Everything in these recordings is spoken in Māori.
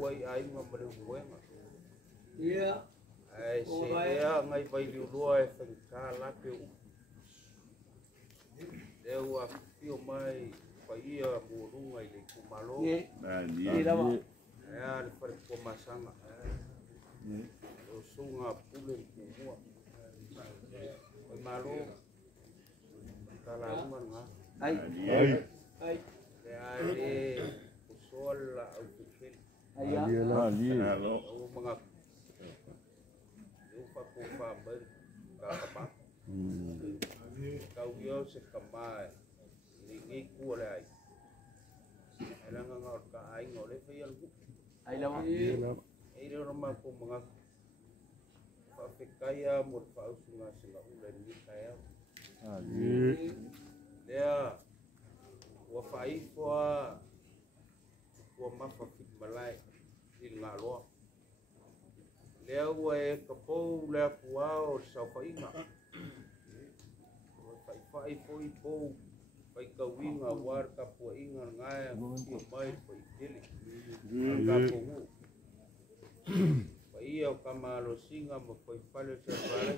uai ai ngamare uenga. Iya. Ai se ngai vai lua e whakala pe u. Leo a pio mai paia morunga i le kumalo. Ea le whare kumasanga. O sunga pule kumua. Oi malo. Kala unga nga. Ai. Le ale usola au kufil. Ai ya. O mga pa ber ka kau yo se kamai ni ku le ai ala nga ka ai ngole fe yo ai la ai ro ma ko mga fa fe kaya mo fa usunga singa ule ni kaya ya wa fai wa ma fa fit malai il ngalo leo e kapou le puao sa fainga fai foi pou pai kawinga war kapu inga ngai ki mai pai tele kapu pai o kamalo singa mo pai pale se pale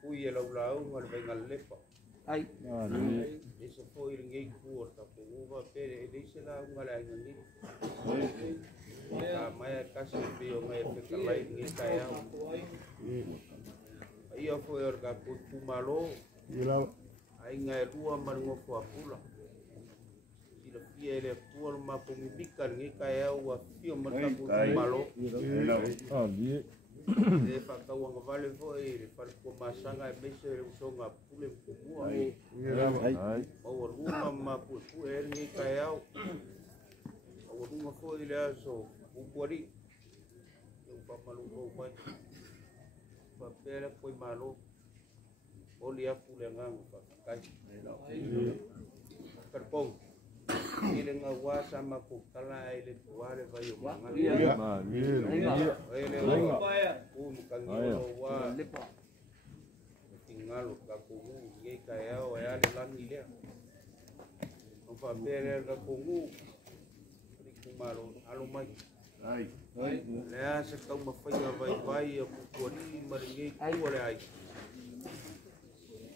pui e lau ngal venga lepa ai ese foi ngai ku kapu va pere dise la ngala ngi mai kasi bio mai pekalai ngi kaya ia foi orga kumalo ai ngai rua mango fo apula ila fia ele por ma pomibika ngi kaya wa fio mata kumalo e fa ka wa vale fo e fa ko masanga e bese usonga pule kumua ai o ruma ma pu e ngi kaya o ruma fo ile so upori eu pamalu ko pai papel foi malo olha pulengang pakai kerpong ile ngawa sama ko kala ile tuare vai o manga ile mukangiro wa tingalo ka ko ngai kaya o ya le lani le o papel ka ko kumalo alo mai ai le se ka ma fai vai o ko ni maringi ku le ai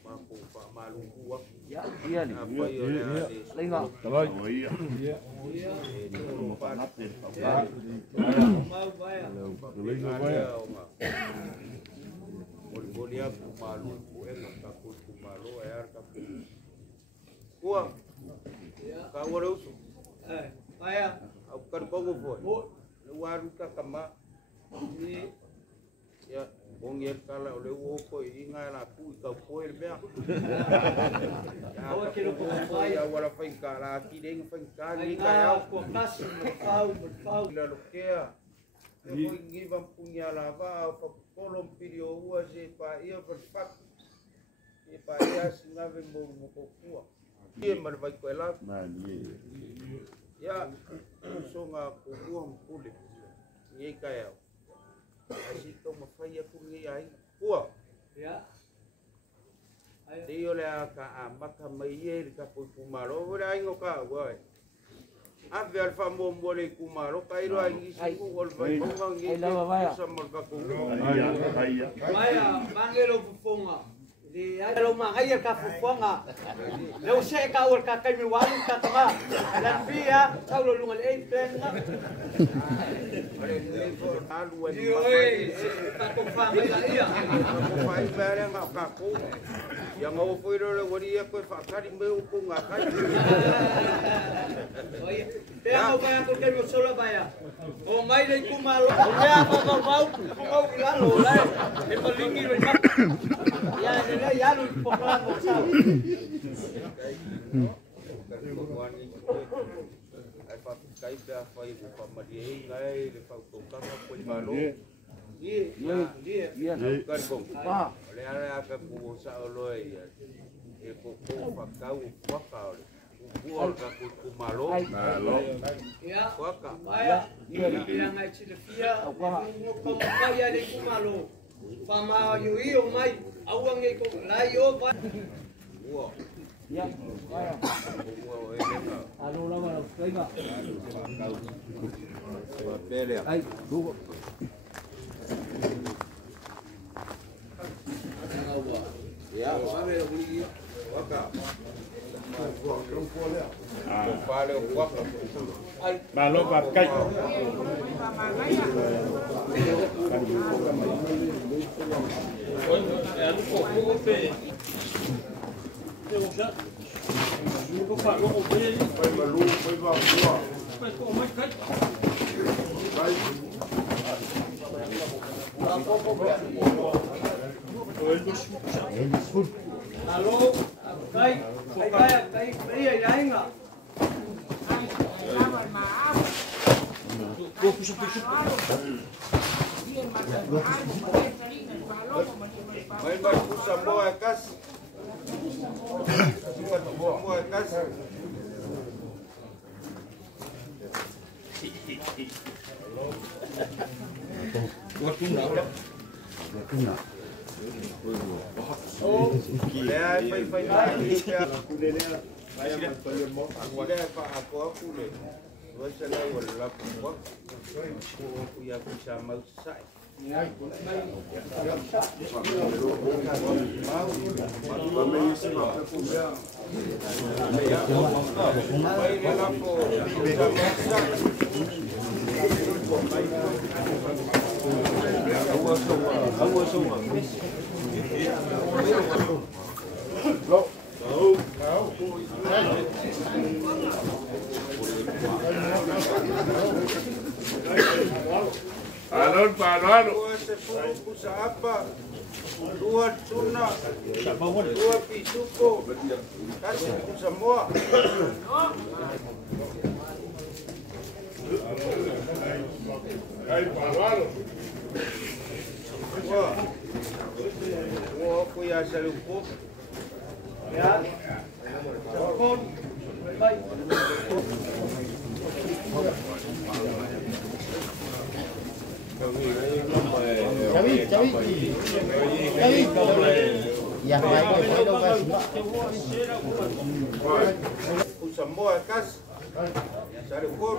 ma ko pa malu ku ya dia ni lenga tabai iya pa na te pa mau vai lenga vai boli ku malu ku e ka ku malu e ar ka ku ka ora usu vai au ka ko vo waru ka kama ni ya bongyer kala ole wo ko inga la ku ka ko el bea ya ke lo ko ya wala fa kala ki deng fa kala ni ka ya ko kas pau la lo ke ya ko ngi va punya la va fa kolom pidio wa je pa ia per fak e pa ia singa ve mo ko ku e mar vai ko la ya songa ko buang pule ngai kaya asi to mafai aku ngai ai ua ya dio le ka amaka mai e ka pu kumaro ora ingo ka wai a ver famo mole kumaro kairo ai si ku gol vai ngai sa mal ka ku vaya mangelo fufonga di alo mangaya ka fufonga leu se ka ur ka kai mi wali ka tama dan via taulo lungal e penga ale le for alu e ka ko fanga ia ko fai bere nga ka ku yang ngau foi le wori e ko fa kari me ku nga kai oye te amo vaya ko ke solo vaya o mai le kumalo ya pa mau ilalo la e palingi le ya lu pokoknya bosan. Ai fa kai ba fai bu pa madie ngai le fa to ka ko malo. Dia kan ko. Le ara ka ku sa lo e ko fa ka u fa ka. Buol ka ku malo. Ya. Ka. Dia ngai chilefia. Ko kaya le ku malo. Fama yo mai awang ko layo ba. Ya. Alo lama lagi nggak? Ay, dulu. Ya, mana yang beli? Waka. Vale o guapa. Malo pakai. Alo, kai iya iya enggak? Main baru semua kas. Semua kas. Oh, lea pai lagi ya. Aku lea pak aku le. Wasa la wala po. Aku ya bisa mau sai. Alon paano? Sa apa? Dua tuna, dua pisuko, kasih semua. Ay paano? Wah, aku ya seluruh. Ya. Telepon. Baik. Ya, Semua kas, seluruh.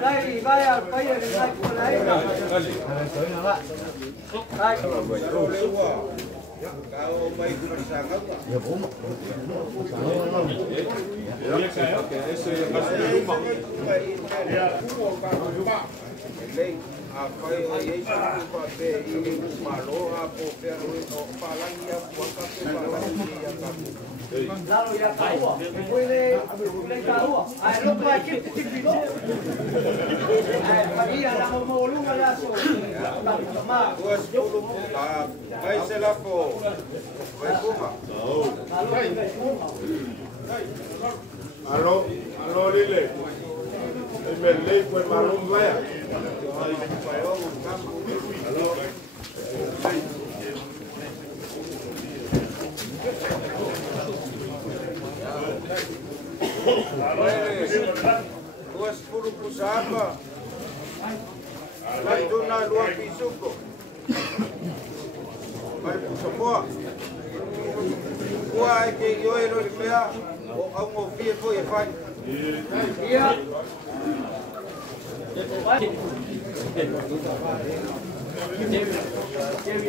Đây vaya này của đấy. Kau baik bersama apa? ya bom. Apa yang itu pakai ini malo apa perlu palang ya buat palang ya kamu. Lalu ya kau, boleh kau. Ayo lu lagi titip video. Pagi ada mau lu nggak so. Dua 10 baik selapo. Baik kuma. Alo lile. Melei pues malum vaya. Dua 10 pusaka. Lalu na dua pisuko. Baik semua. Kuah ke yo elo lea o au fie foi e fai. Iya.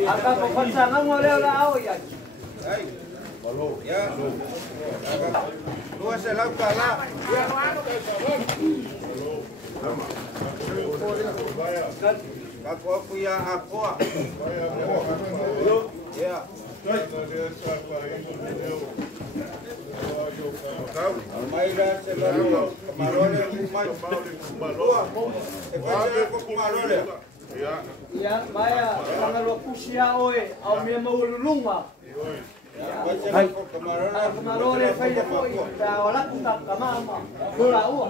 Apa pesangan mau lewat ya? Ai. Ya. Dua selau kala. Aku ya aku. Ya. Maila selalu kemarin kemarin Ya, vaya, jangan lupa pusia oe, au me mau lulunga. Kemarin fai de foi, da ola kuta kamama. Lula uo.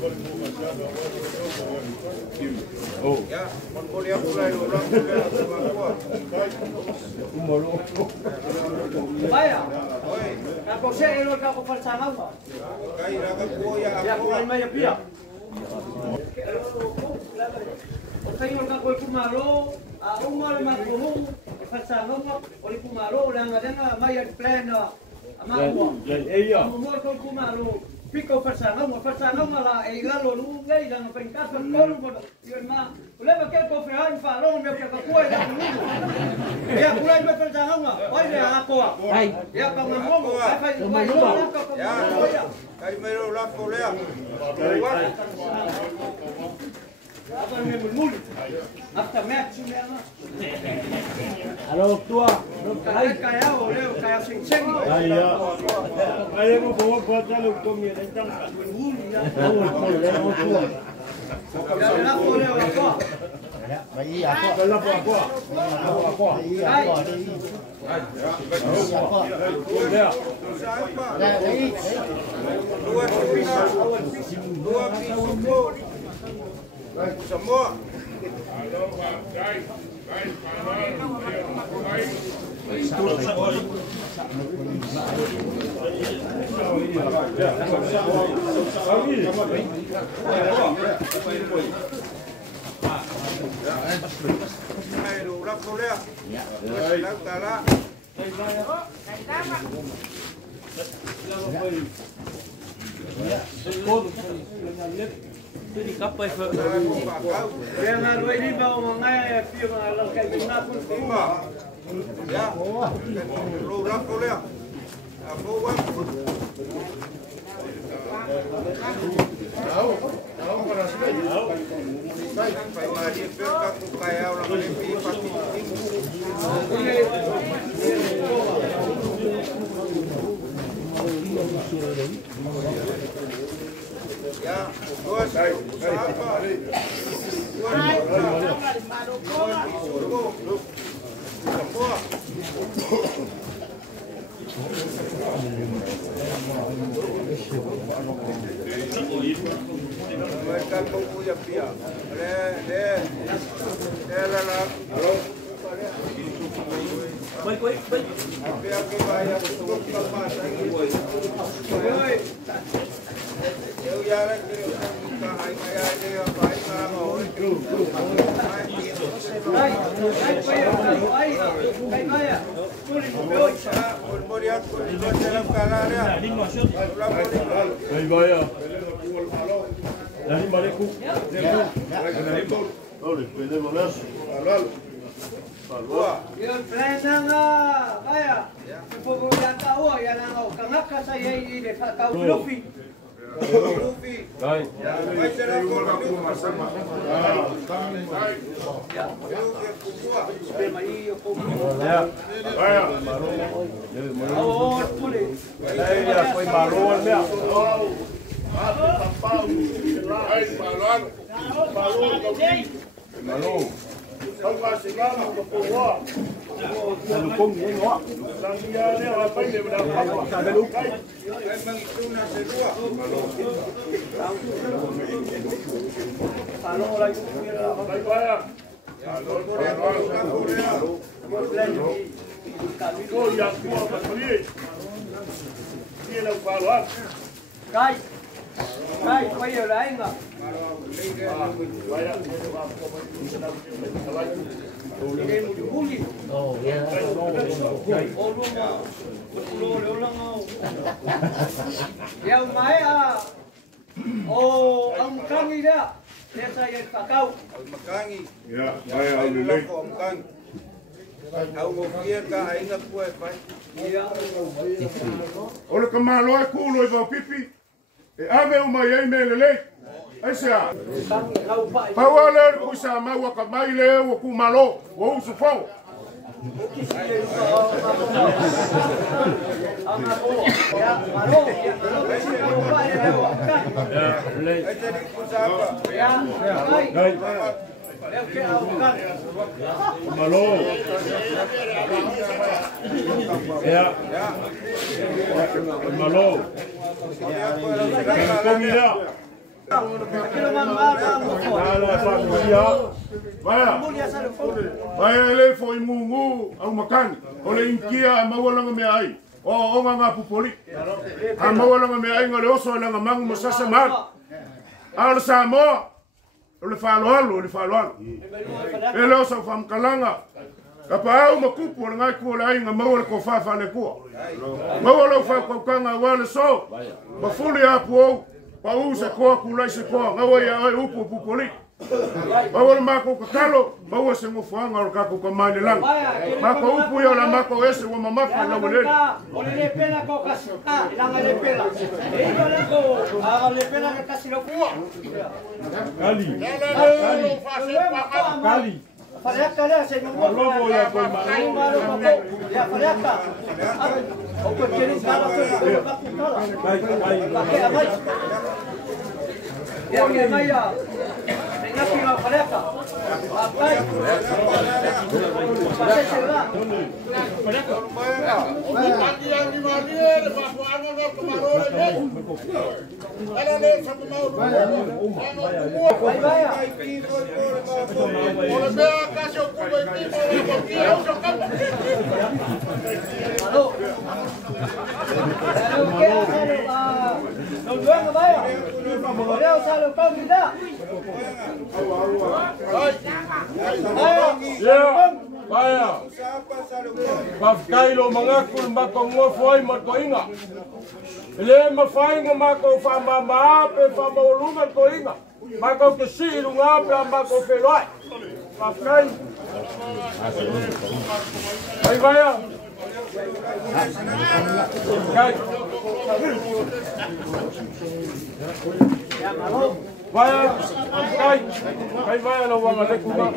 Ya, mon dia mulai orang sudah semua. Vaya. Ako siya ero ka ko parsama mo. Kai raga ko ya Ya ako. ko ay maya pia. O kayo ka ko kumaro, umar magkuhong parsama mo, o kumaro lang nga maya plan amawa. Umar ko kumaro. Pico parsama mo la e lalo lu lei lang pengkasa kol mo. Yun ma. Ulema ke ko fa fa lo me ka ko ya. Ya kulay me parsama mo. Oy le ako. Ay. Ya pa mo mo. Fa ya. Kai mero la kolea. Apa me mul. Hasta match me ama. Halo tua. Kaya o leo kaya sing sing. Iya. Ayo mo bawa buat lalu kami tentang Mul ya. tua. Ya la ko leo ako. Kalau apa? Ai. Ya. Dua piso. Semua. Ayo, ulang boleh. Ulang tala. Ya na roi ni ba o ngai pio na la kai na pun. Ya. Ulang boleh. Apa buat? Phải mà đi biết các cụ kèo là đi bị phát ya, bos. Apa? Semua. Mereka punya pihak. Dia lah. Pihak bayar untuk kapas lagi. Dia jalan ke hai kaya dia baik orang orang. Muriat pun dalam kalannya. Ay vaya. Dari Mareku. Oleh, podemos ver. Yo plena nga vaya. Pogo ya tahu ya nang kangaka sa yai de kau Luffy. Luffy. Ay. Vai ser a cor do masama. Ya. Tema iyo como. Ya. Vaya. Oh, pule. Ay, ya foi marrom, meu. Marrom. Salukong yun, no? Kai. Kai, quay giờ đấy mà. Đây một cú gì? Ô luôn mà. Lô liễu lăng không? Đeo máy à? Ô, ông Cang đi đó. Để sao vậy cả câu? Makangi. Ya, vaya al lele. Makangi. Au mo kia ka ai nga pue pai. Ole ka malo e kulo i va pipi. E ame o mai ai me lele. Ai sia. Pa wale ku sa ma wa ka mai le o ku malo, o usu fo. Ai te di ku sa pa. Malo. Ya. Malo. Salukong yun. Vai ele foi mungu au makani. Ole inkia mawala me ai. O onga nga pupoli. A mawala me ai ngole oso la mangu mosasa mar. Al samo. Ole falo. Ele oso fam kalanga. Kapa au makupu ngai ko la inga mawala ko fa le ko. Mawala fa ko kanga wala so. Mafuli hapo. Pa usa ko kula se ko ngawa ya ai upu pupoli. Mawala mako kakalo, mawa se ngofanga o kako kamani lang. Mako upu yo la mako ese wa mamaka la wole. Ole le pela ko kasi. Ilanga le pela. Ito lang ko, le pela ka kasi lo kuwa. Kali. Faleka le se mo. Lobo ya ko ma. Ya faleka. O ko kiri sala ko ba ku kala. Bai. Ya que vaya. Venga que la faleka. Apai. Vaya. Mafkailo mangakul makongo foi makoinga. Le mafainga mako famba maape famba ulunga koinga. Mako kesilu ngape mako feloi. Mafkai. Vaya. Vaya, vaya lo van a recuperar.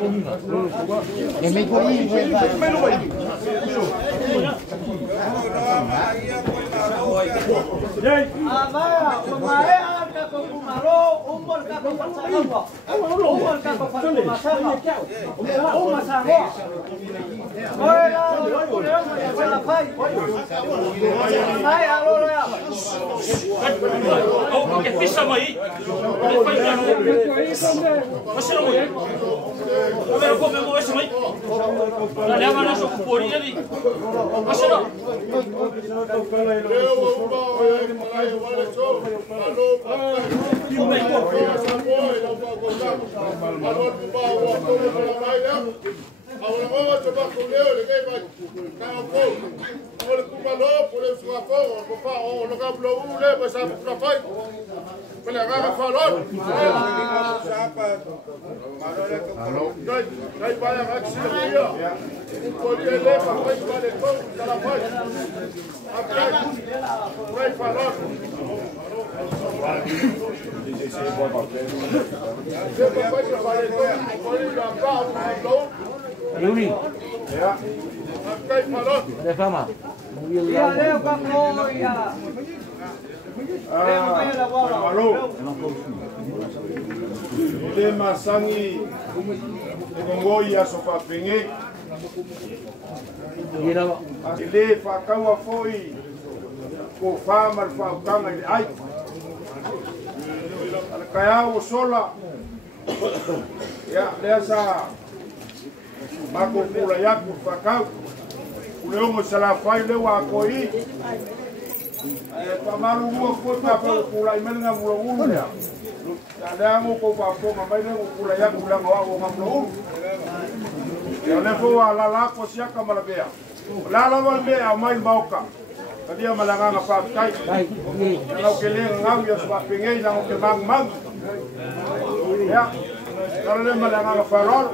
Le masangi ngongoi ya sofa penge. Ile fakawa foi ko fama fa kanga ai. Kaya o sola. Ya desa mako kula yaku fakau. Uleo sala fai le wa koi. Pamaru mo ko pa kula imelna mulo ulu ya. Ada mo ko pa ko mamai le kula yaku la ngo ngamlo. Ya le fo ala la ko sia kamala bea. La wal bea mai bauka. Dia malanga pa kai. Kalau kele ngau ya swa pingai na ke mang. Ya. Kalau le malanga pa rol.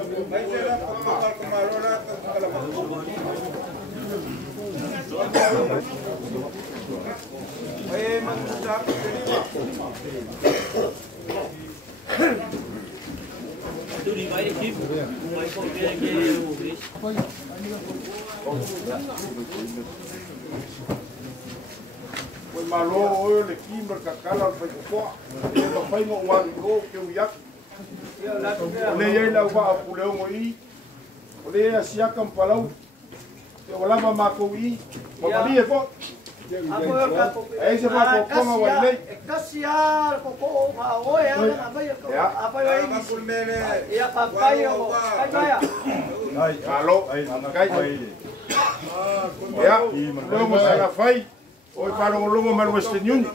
Malo le kimber kakala fa ko le fa mo wan ko ke uyak le ye la wa pule ngoi le asia kam palau te wala ma ko wi ma bi fo Apa yo ka ko. Ai se fa ko konga wa nei. Kasia ko ko ma o ya na ba yo. Apa yo ini. Ya papai yo. Kai ya. Ai alo ai kai. Ya, lo mo sala fai. Oi falo longo mal Western Union.